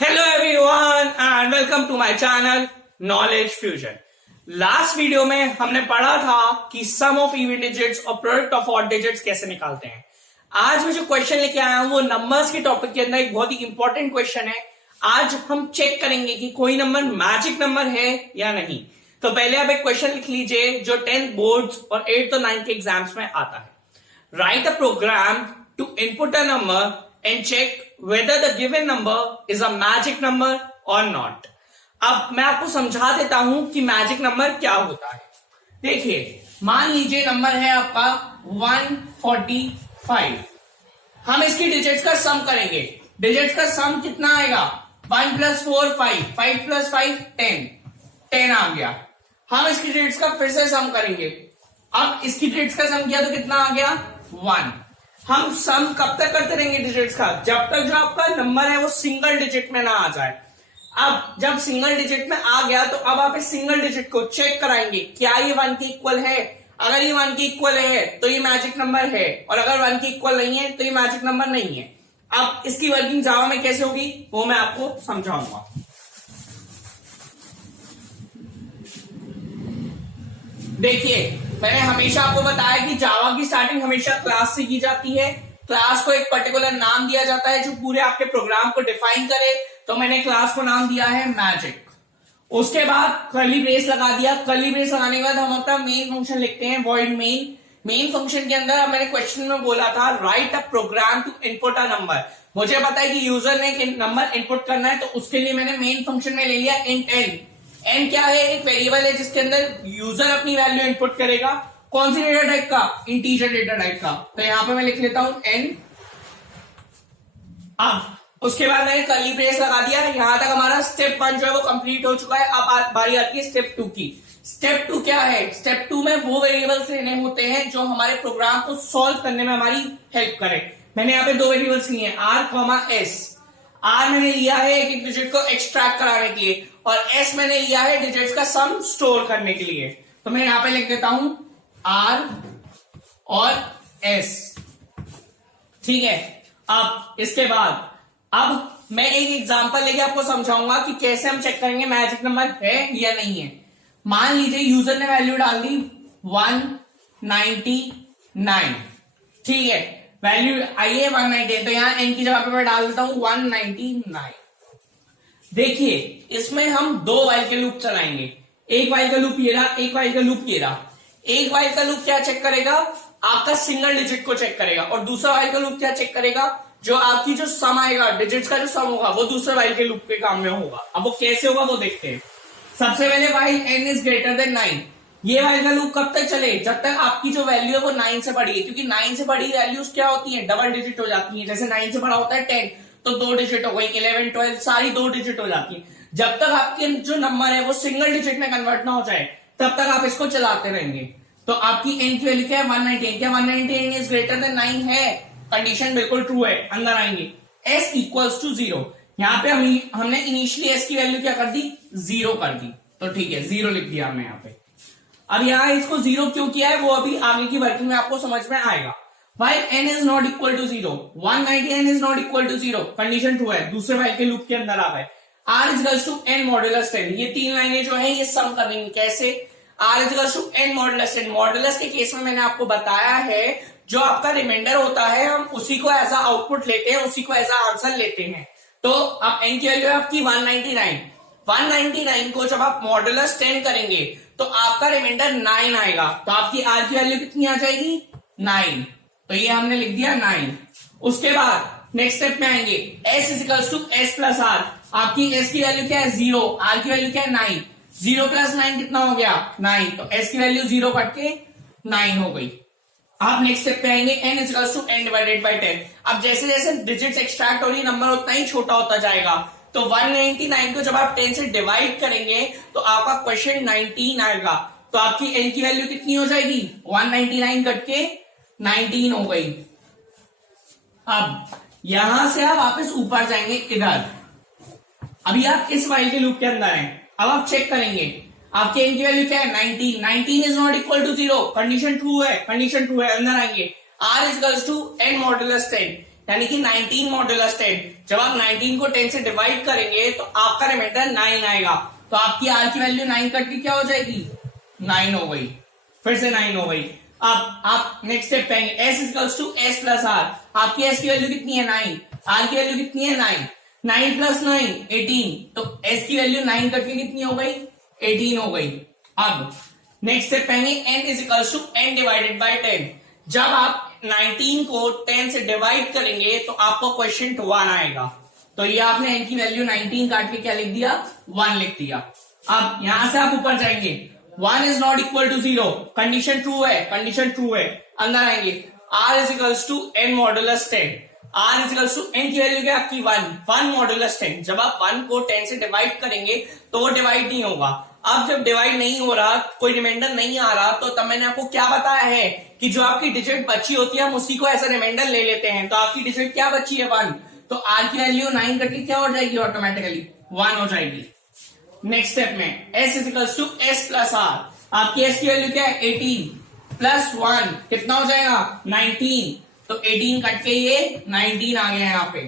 Hello everyone and welcome to my channel Knowledge Fusion. Last video में हमने पढ़ा था कि सम ऑफ इवन डिजिट्स और प्रोडक्ट ऑफ ऑड डिजिट्स कैसे निकालते हैं। आज मैं जो क्वेश्चन लेके आया हूं वो नंबर्स के टॉपिक के अंदर एक बहुत ही इंपॉर्टेंट क्वेश्चन है। आज हम चेक करेंगे कि कोई नंबर मैजिक नंबर है या नहीं। तो पहले आप एक क्वेश्चन लिख लीजिए जो 10th बोर्ड्स और 8th और 9th के एग्जाम्स में आता है। Write a program to input a number and check whether the given number is a magic number or not। अब मैं आपको समझा देता हूं कि मैजिक नंबर क्या होता है। देखिए, मान लीजिए नंबर है आपका 145। हम इसकी डिजिट्स का सम करेंगे। डिजिट्स का सम कितना आएगा? 1 + 4 5, 5 + 5 10 आ गया। हम इसकी डिजिट्स का फिर से सम करेंगे। अब इसकी डिजिट्स का सम किया तो कितना आ गया? 1। हम सम कब तक करते रहेंगे डिजिट्स का? जब तक जो आपका नंबर है वो सिंगल डिजिट में ना आ जाए। अब जब सिंगल डिजिट में आ गया तो अब आप इस सिंगल डिजिट को चेक कराएंगे, क्या ये 1 के इक्वल है? अगर ये 1 के इक्वल है तो ये मैजिक नंबर है, और अगर 1 के इक्वल नहीं है तो ये मैजिक नंबर नहीं है। अब इसकी वर्किंग जावा में कैसे होगी वो मैं आपको समझाऊंगा। देखिए, मैंने हमेशा आपको बताया कि जावा की स्टार्टिंग हमेशा क्लास से की जाती है। क्लास को एक पर्टिकुलर नाम दिया जाता है जो पूरे आपके प्रोग्राम को डिफाइन करे। तो मैंने क्लास को नाम दिया है मैजिक। उसके बाद कर्ली ब्रेस लगा दिया। कर्ली ब्रेस लगाने के बाद हम अपना मेन फंक्शन लिखते हैं, वॉइड मेन। मेन फंक्शन के अंदर मैंने क्वेश्चन में बोला था write a program to input a number. मुझे पता है कि यूजर ने नंबर इनपुट करना है, तो उसके लिए मैंने मेन फंक्शन में ले लिया इंट एन। एन क्या है? एक वेरिएबल है जिसके अंदर यूजर अपनी वैल्यू इनपुट करेगा। कौन सी डेटा टाइप का? इंटीजर डेटा टाइप का। तो यहां पे मैं लिख लेता हूं एन। अब उसके बाद मैंने कर्ली ब्रेस लगा दिया। यहां तक हमारा स्टेप 1 जो है वो कंप्लीट हो चुका है। अब बारी आती है स्टेप 2 की। स्टेप 2 क्या है? स्टेप 2 में वो वेरिएबल्स लेने होते हैं जो हमारे प्रोग्राम को सॉल्व करने में हमारी हेल्प करे। मैंने यहाँ पे 2 वेरिएबल्स लिए, R, S। आर मैंने लिया है एक डिजिट को एक्सट्रैक्ट कराने के लिए, और एस मैंने लिया है डिजिट्स का सम स्टोर करने के लिए। तो मैं यहां पे लिख देता हूं आर और एस। ठीक है। अब इसके बाद अब मैं एक एग्जांपल लेके आपको समझाऊंगा कि कैसे हम चेक करेंगे मैजिक नंबर है या नहीं है। मान लीजिए यूजर ने वैल्यू डाल दी 199। ठीक है, वैल्यू आई है 198, तो यहां एन की जगह पे मैं डाल देता हूं 199। देखिए, इसमें हम 2 वाइल के लूप चलाएंगे। एक वाइल का लूप ये रहा, एक वाइल का लूप ये रहा। एक वाइल का लूप क्या चेक करेगा? आपका सिंगल डिजिट को चेक करेगा, और दूसरा वाइल का लूप क्या चेक करेगा? जो आपकी जो सम आएगा, डिजिट्स का जो सम होगा वो दूसरे वाइल के लूप के काम में होगा। अब वो कैसे होगा वो देखते हैं। सबसे पहले while n is greater than 9। ये वाइल का लूप कब तक चले? जब तक आपकी जो वैल्यू है वो 9 से बड़ी है, क्योंकि 9 से बड़ी वैल्यूज क्या होती है? डबल डिजिट हो जाती है। जैसे 9 से बड़ा होता है 10, तो 2 डिजिट हो गई। 11, 12 सारी 2 डिजिट हो जाती है। जब तक आपके जो नंबर है वो सिंगल डिजिट में कन्वर्ट ना हो जाए तब तक आप इसको चलाते रहेंगे। तो आपकी एन की वैल्यू क्या है? 198। क्या 198 इज ग्रेटर देन 9 है? कंडीशन बिल्कुल ट्रू है। अंदर आएंगे s इक्वल्स टू 0। यहाँ पे हमने इनिशियली s की वैल्यू क्या कर दी? 0 कर दी। तो ठीक है, 0 लिख दिया हमने यहाँ पे। अब यहाँ इसको 0 क्यों किया है वो अभी आगे की वर्किंग में आपको समझ में आएगा। While n is not equal to 0, 199 is not equal to 0, condition true है, दूसरे वाइल के लूप के अंदर आ गए। r is equals to n modulus 10। ये 3 लाइनें जो है ये सम करेंगे कैसे? r is equals to n modulus 10। Modulus के केस में मैंने आपको बताया है जो आपका रिमाइंडर होता है हम उसी को एज अ आउटपुट लेते हैं, उसी को एज अ आंसर लेते हैं। तो अब n की वैल्यू है आपकी 199। 199 को जब आप मॉडुलस 10 करेंगे तो आपका रिमाइंडर 9 आएगा। तो आपकी r की वैल्यू कितनी आ जाएगी? 9। तो ये हमने लिख दिया 9। उसके बाद नेक्स्ट स्टेप में आएंगे, s is equals to s plus r. आपकी s की वैल्यू क्या है? 0। r की वैल्यू क्या है? 9। 0 + 9 कितना हो गया? 9। तो s की वैल्यू 0 कट के 9 हो गई। आप नेक्स्ट स्टेप पे आएंगे, n is equals to n divided by 10। अब जैसे जैसे डिजिट्स एक्सट्रैक्ट हो रही नंबर उतना ही छोटा होता जाएगा। तो 199 को जब आप 10 से डिवाइड करेंगे तो आपका क्वेश्चन 19 आएगा। तो आपकी n की वैल्यू कितनी हो जाएगी? 199 कट के 19 हो गई। अब यहां से आप वापस ऊपर जाएंगे इधर। अभी आप इस वाइल के लूप के अंदर हैं। अब आप चेक करेंगे आपके n की वैल्यू क्या है? 19। 19 is not equal to 0, condition true है, कंडीशन ट्रू है। अंदर आएंगे r is equals to n modulus 10। यानी कि 19 मॉड्यूलस 10। जब आप 19 को 10 से डिवाइड करेंगे तो आपका रिमाइंडर 9 आएगा। तो आपकी आर की वैल्यू 9 कट के क्या हो जाएगी, 9 हो गई, फिर से 9 हो गई। अब आप नेक्स्ट स्टेप पाएंगे, s equals to s plus r. आपकी s की वैल्यू कितनी है, 9, r की वैल्यू कितनी है, 9, 9 प्लस 9 18, तो s की वैल्यू 9 करके कितनी हो गई, 18 हो गई। अब नेक्स्ट स्टेप पाएंगे, n is equals to n divided by 10। जब आप 19 को 10 से डिवाइड करेंगे तो आपको क्वेश्चन 1 आएगा। तो ये आपने n की वैल्यू 19 काट के क्या लिख दिया, 1 लिख दिया। अब यहां से आप ऊपर जाएंगे, 1 is not equal to 0, condition true है, कंडीशन ट्रू है। अंदर आएंगे, r is equals to n modulus 10, r is equals to n की वैल्यू क्या आपकी 1 मॉडुलस 10। जब आप 1 को 10 से डिवाइड करेंगे तो वो डिवाइड नहीं होगा। अब जब डिवाइड नहीं हो रहा, कोई रिमाइंडर नहीं आ रहा, तो तब मैंने आपको क्या बताया है कि जो आपकी डिजिट बची होती है हम उसी को ऐसा रिमाइंडर ले लेते हैं। तो आपकी डिजिट क्या बची है, 1, तो r की वैल्यू 9 करके क्या हो जाएगी, ऑटोमेटिकली 1 हो जाएगी। नेक्स्ट स्टेप में s is equals to s plus r। आपकी s की वैल्यू क्या है, 18 प्लस 1 कितना हो जाएगा, 19, तो 18 कट के ये 19 आ गया यहाँ पे।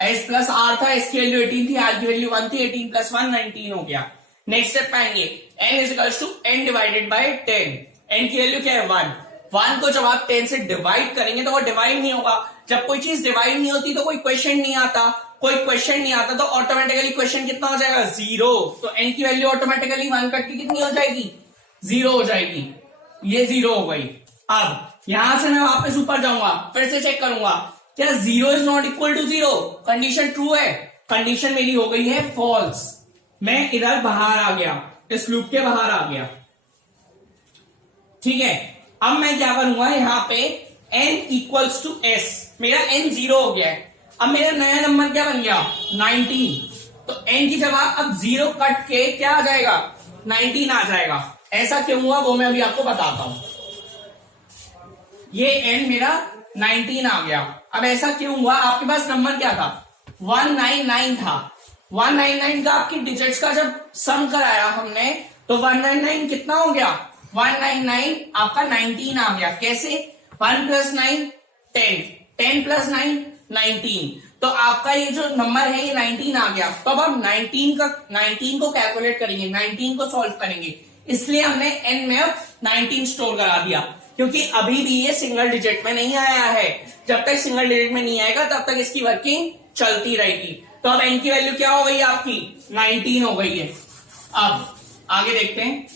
s प्लस r था, s की वैल्यू 18 थी, r की वैल्यू 1 थी, 18 प्लस 1 19 हो गया। नेक्स्ट स्टेप पाएंगे, n is equals to n divided by 10। n की वैल्यू क्या है, 1 को जब आप 10 से डिवाइड करेंगे तो वो डिवाइड नहीं होगा। जब कोई चीज डिवाइड नहीं होती तो कोई क्वेश्चन नहीं आता, कोई क्वेश्चन नहीं आता तो ऑटोमेटिकली क्वेश्चन कितना हो जाएगा, 0। तो n की वैल्यू ऑटोमेटिकली 1 कट के कितनी हो जाएगी, 0 हो जाएगी, ये 0 हो गई। अब यहां से मैं वापस ऊपर जाऊंगा, फिर से चेक करूंगा, क्या 0 is not equal to 0, condition true है, कंडीशन मेरी हो गई है फॉल्स। मैं इधर बाहर आ गया, इस लूप के बाहर आ गया, ठीक है। अब मैं क्या करूंगा, यहां पे n इक्वल्स टू s, मेरा n 0 हो गया है। अब मेरा नया नंबर क्या बन गया, 19, तो n की जगह अब 0 कट के क्या आ जाएगा, 19 आ जाएगा। ऐसा क्यों हुआ वो मैं अभी आपको बताता हूं। ये n मेरा 19 आ गया। अब ऐसा क्यों हुआ, आपके पास नंबर क्या था, 199 था। 199 का आपकी डिजिट्स का जब सम कराया हमने तो 199 कितना हो गया, 199 आपका 19 आ गया। कैसे, 1 प्लस 9 10, 10 प्लस 9 19, तो आपका ये जो नंबर है ये 19 आ गया। तो अब हम 19 को कैलकुलेट करेंगे, 19 को सॉल्व करेंगे, इसलिए हमने n में अब 19 स्टोर करा दिया, क्योंकि अभी भी ये सिंगल डिजिट में नहीं आया है। जब तक सिंगल डिजिट में नहीं आएगा तब तक इसकी वर्किंग चलती रहेगी। तो अब n की वैल्यू क्या हो गई आपकी, 19 हो गई है। अब आगे देखते हैं,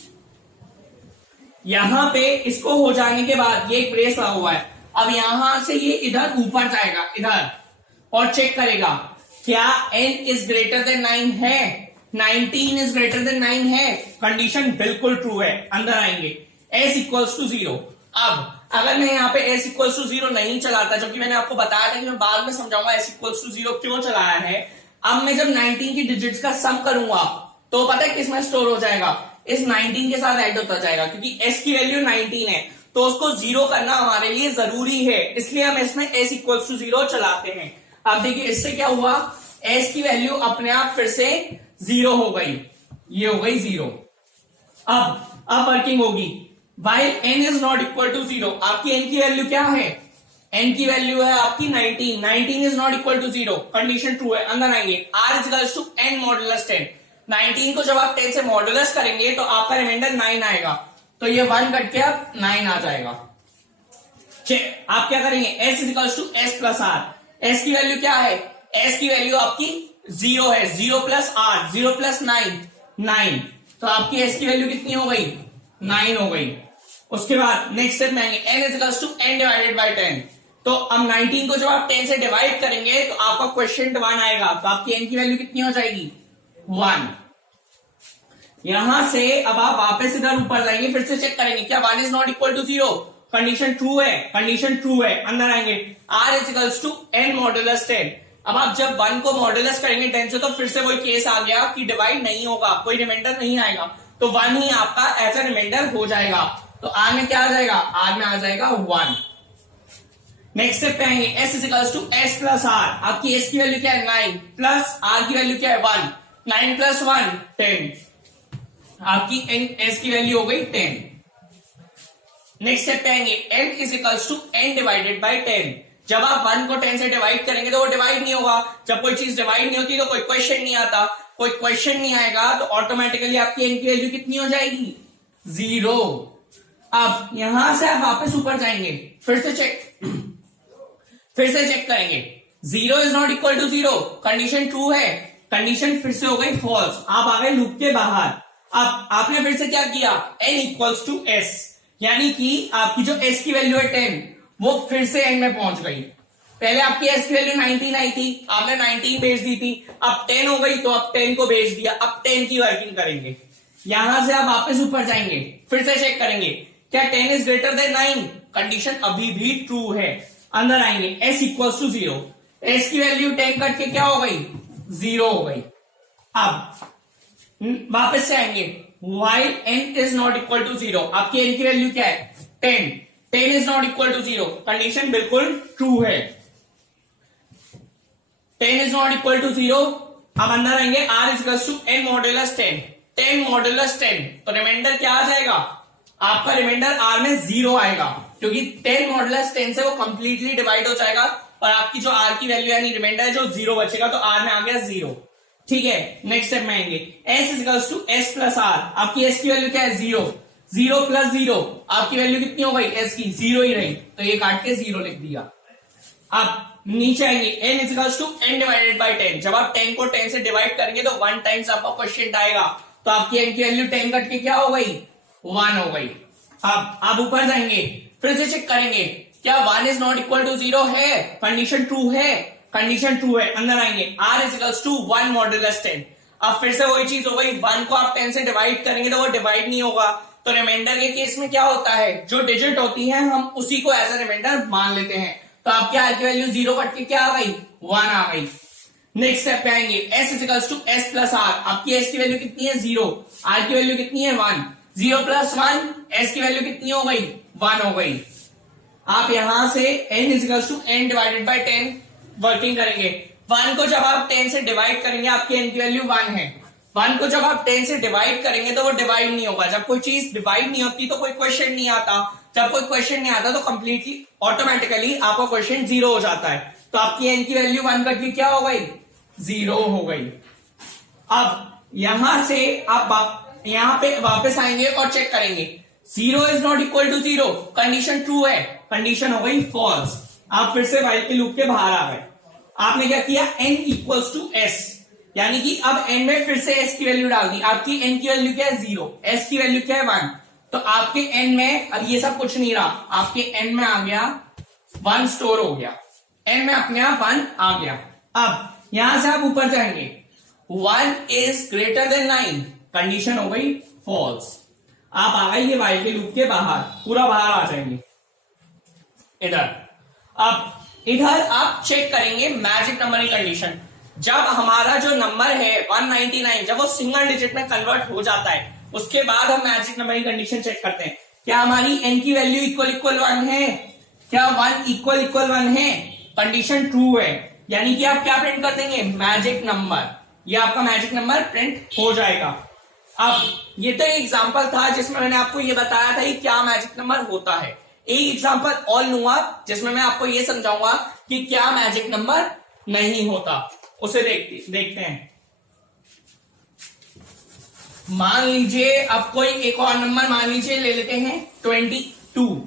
यहां पे इसको हो जाने के बाद ये एक ब्रेस लगा हुआ है। अब यहां से ये इधर ऊपर जाएगा, इधर, और चेक करेगा क्या n इज ग्रेटर देन 9 है, 19 इज ग्रेटर देन 9 है, कंडीशन बिल्कुल ट्रू है। अंदर आएंगे, s इक्वल्स टू 0। अब अगर मैं यहाँ पे s इक्वल्स टू 0 नहीं चलाता, जबकि मैंने आपको बताया था कि मैं बाद में समझाऊंगा s इक्वल्स टू 0 क्यों चलाया है। अब मैं जब 19 की डिजिट्स का सम करूंगा तो पता है किसमें स्टोर हो जाएगा, इस 19 के साथ ऐड होता जाएगा, क्योंकि s की वैल्यू 19 है तो उसको 0 करना हमारे लिए जरूरी है, इसलिए हम इसमें s इक्वल्स टू 0 चलाते हैं। अब देखिए इससे क्या हुआ, s की वैल्यू अपने आप फिर से 0 हो गई, ये हो गई 0। अब वर्किंग होगी, while n is not equal to 0, आपकी n की वैल्यू क्या है, n की वैल्यू है आपकी 19, 19 is not equal to 0, condition true है। अंदर आएंगे, r is equals to n modulus 10, 19 को जब आप 10 से मॉडुलस करेंगे तो आपका रिमाइंडर 9 आएगा, तो ये 1 कट के अब 9 आ जाएगा। आप क्या करेंगे, s is equals to s plus r, s की वैल्यू क्या है, s की वैल्यू आपकी 0 है, 0 प्लस r, 0 प्लस 9 9, तो आपकी s की वैल्यू कितनी हो गई, 9 हो गई। उसके बाद नेक्स्ट स्टेप में आएंगे, n is equals to n divided by 10, तो अब 19 को जब आप 10 से डिवाइड करेंगे तो आपका क्वेश्चन 1 आएगा, तो आपकी n की वैल्यू कितनी हो जाएगी, 1। यहां से अब आप वापस इधर ऊपर जाएंगे, फिर से चेक करेंगे क्या 1 is not equal to 0, condition true है, कंडीशन ट्रू है। अंदर आएंगे, r is equals to n modulus 10। अब आप जब 1 को मॉडुलस करेंगे 10 से तो फिर से वही केस आ गया कि डिवाइड नहीं होगा, कोई रिमाइंडर नहीं आएगा, तो 1 ही आपका ऐसा रिमाइंडर हो जाएगा। तो r में क्या आ जाएगा, r में आ जाएगा 1। नेक्स्ट स्टेप पे आएंगे, s is equals to s plus r, आपकी s की वैल्यू क्या है 9, प्लस r की वैल्यू क्या है 1, 9 प्लस 1 10, आपकी s की वैल्यू हो गई 10। नेक्स्ट स्टेप पे आएंगे, n is equals to n divided by 10, जब आप 1 को 10 से डिवाइड करेंगे तो वो डिवाइड नहीं होगा। जब कोई चीज डिवाइड नहीं होती तो कोई क्वेश्चन नहीं आता, कोई क्वेश्चन नहीं आएगा तो ऑटोमेटिकली आपकी n की वैल्यू कितनी हो जाएगी? 0। अब यहां से आप वापस ऊपर जाएंगे, फिर से चेक करेंगे। 0 is not equal to 0, condition true है, कंडीशन फिर से हो गई फॉल्स, आप आ गए लूप के बाहर। अब आपने फिर से क्या किया, n इक्वल्स टू s, यानी कि आपकी जो s की वैल्यू है 10 वो फिर से n में पहुंच गई। पहले आपकी s की वैल्यू 19 आई थी, आपने 19 भेज दी थी, अब 10 हो गई तो अब 10 को भेज दिया, अब 10 की वर्किंग करेंगे। यहां से आप वापस ऊपर जाएंगे, फिर से चेक करेंगे क्या 10 इज ग्रेटर देन 9, कंडीशन अभी भी ट्रू है। अंदर आएंगे, s इक्वल्स टू 0, s की वैल्यू 10 कट के क्या हो गई? 0 हो गई। अब वापस से आएंगे, while n is not equal to 0, आपकी n की वैल्यू क्या है? 10 is not equal to 0, condition बिल्कुल ट्रू है। 10 इज नॉट इक्वल टू 0। अब अंदर आएंगे, r is equal to n modulus 10 modulus 10, तो रिमाइंडर क्या आ जाएगा? आपका रिमाइंडर r में 0 आएगा, क्योंकि 10 मॉड्यूलस 10 से वो कंप्लीटली डिवाइड हो जाएगा और आपकी जो r की वैल्यू यानी रिमाइंडर जो 0 बचेगा, तो r में आ गया 0। ठीक है, नेक्स्ट स्टेप में आएंगे, s is equal to s plus r, आपकी s की वैल्यू क्या है? 0 प्लस 0, आपकी वैल्यू कितनी हो गई? s की 0 ही रही, तो ये काट के 0 लिख दिया। अब नीचे आएंगे, n is equal to n divided by 10, जब आप 10 को 10 से डिवाइड करेंगे तो 1 टाइम्स आपका क्वेश्चन आएगा, तो आपकी n की वैल्यू 10 कट के क्या हो गई? 1 हो गई। अब आप ऊपर जाएंगे, फिर से चेक करेंगे क्या 1 इज नॉट इक्वल टू 0 है, कंडीशन ट्रू है, कंडीशन ट्रू है। अंदर आएंगे, r is equal to 1 modulus 10, अब फिर से वही चीज हो गई, 1 को आप 10 से डिवाइड करेंगे तो वो डिवाइड नहीं होगा, तो रिमाइंडर के केस में क्या होता है, जो डिजिट होती है हम उसी को एज ए रिमाइंडर मान लेते हैं, तो आपके r की वैल्यू 0 कट के क्या आ गई? 1 आ गई। नेक्स्ट स्टेप पे आएंगे, s is equal to s plus r, आपकी s की वैल्यू कितनी है? 0, r की वैल्यू कितनी है? 1, 0 प्लस 1, s की वैल्यू कितनी हो गई? 1 हो गई। आप यहां से n is equal to n divided by 10 working करेंगे। 1 को जब आप 10 से डिवाइड करेंगे आपकी n की वैल्यू 1 है, 1 को जब आप 10 से डिवाइड करेंगे तो वो डिवाइड नहीं होगा। जब कोई चीज डिवाइड नहीं होती तो कोई क्वेश्चन नहीं आता, जब कोई क्वेश्चन नहीं आता तो कंप्लीटली ऑटोमेटिकली आपका क्वेश्चन 0 हो जाता है, तो आपकी n की वैल्यू 1 कट के क्या हो गई? 0 हो गई। अब यहां से आप यहां पे वापस आएंगे और चेक करेंगे, 0 is not equal to 0, condition true है, कंडीशन हो गई फॉल्स। आप फिर से व्हाइल के लूप के बाहर आ गए। आपने क्या किया, n इक्वल्स टू s, यानी कि अब n में फिर से s की वैल्यू डाल दी। आपकी n की वैल्यू क्या है? 0, s की वैल्यू क्या है? 1, तो आपके n में अब ये सब कुछ नहीं रहा, आपके n में आ गया 1 स्टोर हो गया, n में अपने आप 1 आ गया। अब यहां से आप ऊपर जाएंगे, 1 इज ग्रेटर देन 9, कंडीशन हो गई फॉल्स। आप आ गए ये व्हाइल के लूप के बाहर, पूरा बाहर आ जाएंगे इधर। अब इधर आप चेक करेंगे मैजिक नंबरिंग कंडीशन, जब हमारा जो नंबर है 199 जब वो सिंगल डिजिट में कन्वर्ट हो जाता है, उसके बाद हम मैजिक नंबरिंग कंडीशन चेक करते हैं, क्या हमारी n की वैल्यू इक्वल इक्वल 1 है, क्या 1 इक्वल इक्वल 1 है, कंडीशन ट्रू है, यानी कि आप क्या प्रिंट कर देंगे? मैजिक नंबर, ये आपका मैजिक नंबर प्रिंट हो जाएगा। अब ये तो एक एग्जांपल था जिसमें मैंने आपको ये बताया था कि क्या मैजिक नंबर होता है। एक एग्जांपल और लूंगा जिसमें मैं आपको ये समझाऊंगा कि क्या मैजिक नंबर नहीं होता, उसे देखते हैं। मान लीजिए अब कोई एक और नंबर मान लीजिए ले लेते हैं 22।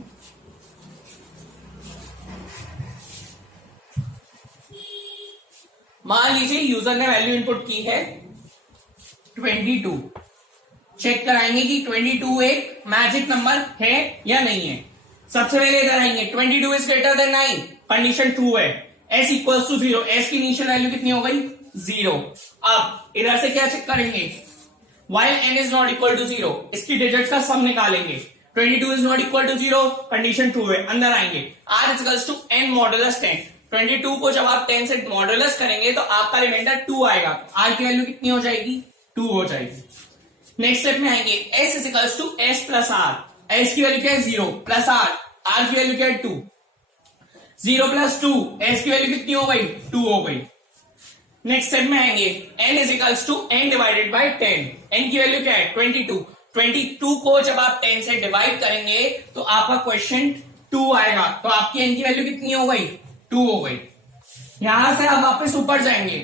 मान लीजिए यूजर ने वैल्यू इनपुट की है 22, चेक कराएंगे कि 22 एक मैजिक नंबर है या नहीं है। सबसे पहले इधर आएंगे, 22 is greater than 9, condition true है, s इक्वल्स टू 0, s की इनिशियल वैल्यू कितनी हो गई? 0। अब इधर से क्या चेक करेंगे, while n is not equal to 0, इसकी डिजिट्स का सम निकालेंगे, 22 is not equal to 0, condition true है। अंदर आएंगे, r is equals to n modulus 10, 22 को जब आप 10 से मॉडुलस करेंगे तो आपका रिमाइंडर 2 आएगा, r की वैल्यू कितनी हो जाएगी? 2 हो जाएगी। नेक्स्ट स्टेप में आएंगे, s is equals to s plus r, s की वैल्यू क्या है? 0 प्लस r की वैल्यू क्या है? 2, 0 प्लस 2, s की वैल्यू कितनी हो गई? 2 हो गई। नेक्स्ट स्टेप में आएंगे, n is equals to n divided by 10, n की वैल्यू क्या है? 22, 22 को जब आप 10 से डिवाइड करेंगे तो आपका क्वेश्चन 2 आएगा, तो आपकी n की वैल्यू कितनी हो गई? 2 हो गई। यहां से आप वापस ऊपर जाएंगे,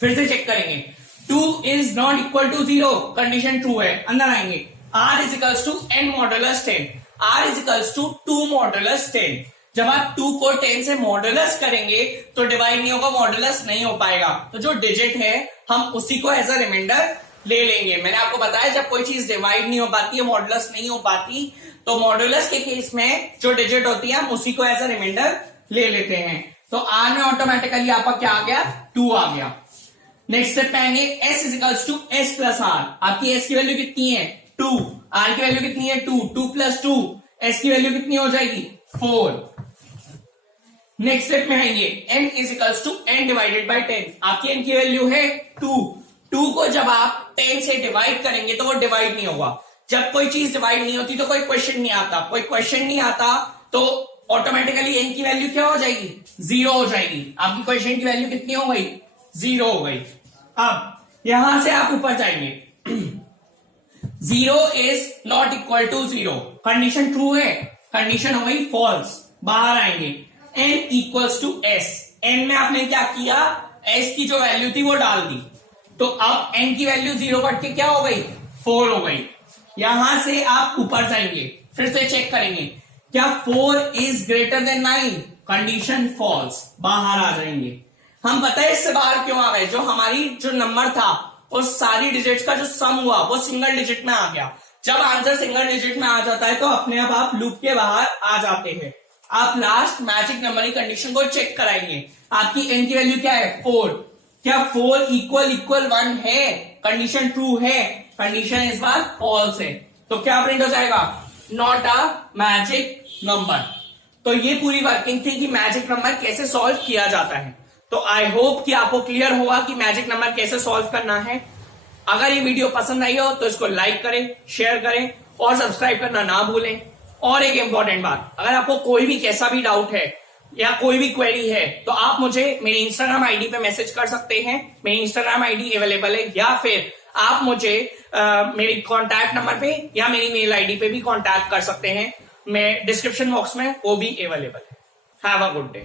फिर से चेक करेंगे, 2 is not equal to 0, condition true है, अंदर आएंगे, r is equals to n modulus 10, r is equals to 2 modulus 10। जब आप 2 को 10 से मॉडुलस करेंगे तो डिवाइड नहीं होगा, मॉडुलस नहीं हो पाएगा, तो जो डिजिट है हम उसी को एज अ रिमाइंडर ले लेंगे। मैंने आपको बताया जब कोई चीज डिवाइड नहीं हो पाती है, मॉडुलस नहीं हो पाती, तो मॉडुलस के केस में जो डिजिट होती है हम उसी को एज अ रिमाइंडर ले लेते हैं। तो r में ऑटोमेटिकली आपका क्या आ गया, 2 आ गया। नेक्स्ट स्टेप पे आएंगे, s is equals to s plus r। आपकी s की वैल्यू कितनी है, 2, r की वैल्यू कितनी है, 2, 2 प्लस 2, s की वैल्यू कितनी हो जाएगी, 4। नेक्स्ट स्टेप में आएंगे, n is equals to n divided by 10। आपकी n की वैल्यू है 2, 2 को जब आप 10 से डिवाइड करेंगे तो वो डिवाइड नहीं होगा। जब कोई चीज डिवाइड नहीं होती तो कोई क्वेश्चन नहीं आता, कोई क्वेश्चन नहीं आता तो ऑटोमेटिकली n की वैल्यू क्या हो जाएगी, 0 हो जाएगी। आपकी क्वेश्चन की वैल्यू कितनी हो गई, 0 हो गई। अब यहां से आप ऊपर जाएंगे, 0 is not equal to 0, condition true है, कंडीशन हो गई फॉल्स, बाहर आएंगे, n equals to s। n में आपने क्या किया, s की जो वैल्यू थी वो डाल दी, तो अब n की वैल्यू 0 कट के क्या हो गई, 4 हो गई। यहां से आप ऊपर जाएंगे, फिर से चेक करेंगे, क्या 4 is greater than 9, condition false, बाहर आ जाएंगे। हम पता है इससे बाहर क्यों आ गए, जो हमारी जो नंबर था उस सारी डिजिट्स का जो सम हुआ वो सिंगल डिजिट में आ गया। जब आंसर सिंगल डिजिट में आ जाता है तो अपने आप लूप के बाहर आ जाते हैं। आप लास्ट मैजिक नंबरिंग कंडीशन को चेक कराएंगे, आपकी n की वैल्यू क्या है, 4, क्या 4 इक्वल 1 है, कंडीशन ट्रू है, कंडीशन इस बार फॉल्स है, तो क्या प्रिंट हो जाएगा, नॉट अ मैजिक नंबर। तो ये पूरी वर्किंग थी कि मैजिक नंबर कैसे सॉल्व किया जाता है। तो आई होप कि आपको क्लियर होगा कि मैजिक नंबर कैसे सॉल्व करना है। अगर ये वीडियो पसंद आई हो तो इसको लाइक करें, शेयर करें और सब्सक्राइब करना ना भूलें। और एक इंपॉर्टेंट बात, अगर आपको कोई भी कैसा भी डाउट है या कोई भी क्वेरी है तो आप मुझे मेरे इंस्टाग्राम आईडी पे मैसेज कर सकते हैं, मेरी इंस्टाग्राम आईडी अवेलेबल है, या फिर आप मुझे मेरी कॉन्टैक्ट नंबर पे या मेरी मेल आईडी पे भी कॉन्टैक्ट कर सकते हैं, मैं डिस्क्रिप्शन बॉक्स में वो भी अवेलेबल है। Have a good day.